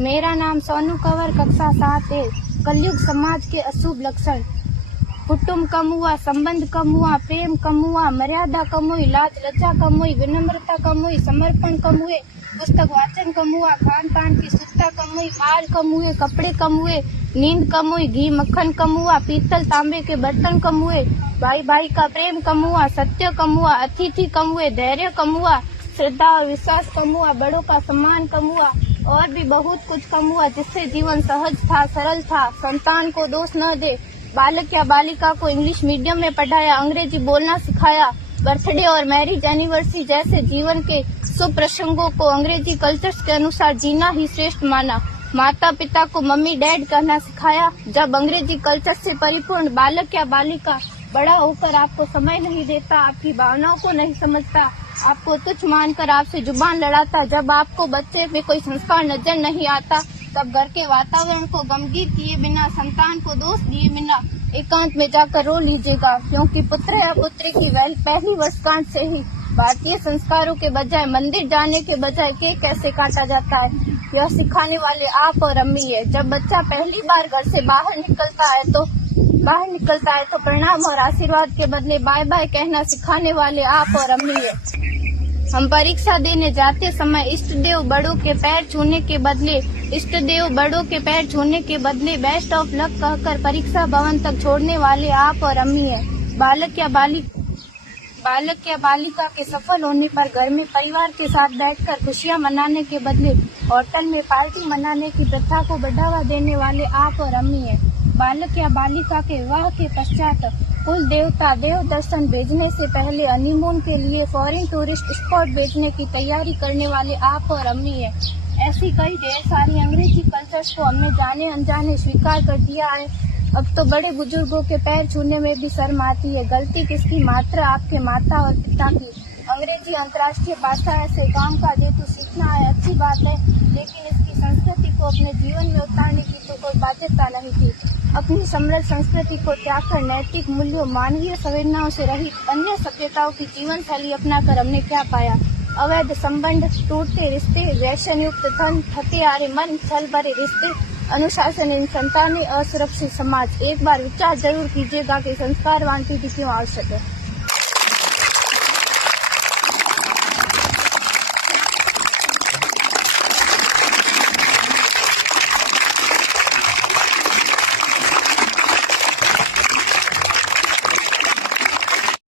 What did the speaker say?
मेरा नाम सोनू कंवर, कक्षा 7 है। कलयुग समाज के अशुभ लक्षण। कुटुंब कम हुआ, संबंध कम हुआ, प्रेम कम हुआ, मर्यादा कम हुई, लाज लज्जा कम हुई, विनम्रता कम हुई, समर्पण कम हुए, पुस्तक वाचन कम हुआ, खान पान की शुद्धता कम हुई, बाल कम हुए, कपड़े कम हुए, नींद कम हुई, घी मक्खन कम हुआ, पीतल तांबे के बर्तन कम हुए, भाई भाई का प्रेम कम हुआ, सत्य कम हुआ, अतिथि कम हुए, धैर्य कम हुआ, श्रद्धा और विश्वास कम हुआ, बड़ों का सम्मान कम हुआ और भी बहुत कुछ कम हुआ, जिससे जीवन सहज था, सरल था। संतान को दोष न दे। बालक या बालिका को इंग्लिश मीडियम में पढ़ाया, अंग्रेजी बोलना सिखाया, बर्थडे और मैरिज एनिवर्सरी जैसे जीवन के शुभ प्रसंगों को अंग्रेजी कल्चर्स के अनुसार जीना ही श्रेष्ठ माना। माता पिता को मम्मी डैड कहना सिखाया। जब अंग्रेजी कल्चर से परिपूर्ण बालक या बालिका बड़ा होकर आपको समय नहीं देता, आपकी भावनाओं को नहीं समझता, आपको तुच्छ मानकर आपसे जुबान लड़ाता, जब आपको बच्चे में कोई संस्कार नजर नहीं आता, तब घर के वातावरण को गंभीर किए बिना, संतान को दोष दिए बिना एकांत में जाकर रो लीजिएगा, क्योंकि पुत्र या पुत्री की पहली वर्षगांठ से ही भारतीय संस्कारों के बजाय, मंदिर जाने के बजाय केक कैसे काटा जाता है, यह सिखाने वाले आप और अम्मी है। जब बच्चा पहली बार घर से बाहर निकलता है तो प्रणाम और आशीर्वाद के बदले बाय बाय कहना सिखाने वाले आप और अम्मी है। हम परीक्षा देने जाते समय इष्ट देव बड़ों के पैर छूने के बदले बेस्ट ऑफ लक कहकर परीक्षा भवन तक छोड़ने वाले आप और अम्मी है। बालक या बालिका के सफल होने पर घर में परिवार के साथ बैठकर खुशियां मनाने के बदले होटल में पार्टी मनाने की प्रथा को बढ़ावा देने वाले आप और अम्मी है। बालक या बालिका के विवाह के पश्चात कुल देवता देव दर्शन भेजने से पहले हनीमून के लिए फॉरेन टूरिस्ट स्पॉट भेजने की तैयारी करने वाले आप और अम्मी है। ऐसी कई ढेर सारी अंग्रेजी कल्चर्स को हमने जाने अनजाने स्वीकार कर दिया है। अब तो बड़े बुजुर्गों के पैर छूने में भी शर्म आती है। गलती किसकी? मात्र आपके माता और पिता की। अंग्रेजी अंतर्राष्ट्रीय भाषा है, से काम का हेतु सीखना है, अच्छी बात है, लेकिन इसकी संस्कृति को अपने जीवन में उतारने की तो कोई बाध्यता नहीं थी। अपनी समृद्ध संस्कृति को त्याग कर नैतिक मूल्यों, मानवीय संवेदनाओं से रहित अन्य सभ्यताओं की जीवन शैली अपनाकर हमने क्या पाया? अवैध संबंध, टूटते रिश्ते, व्यसन युक्त धन, थके हारे मन, छल भरे रिश्ते, अनुशासनहीन संतानें, असुरक्षित समाज। एक बार विचार जरूर कीजिएगा कि संस्कारवान पीढ़ी क्यों आवश्यक है।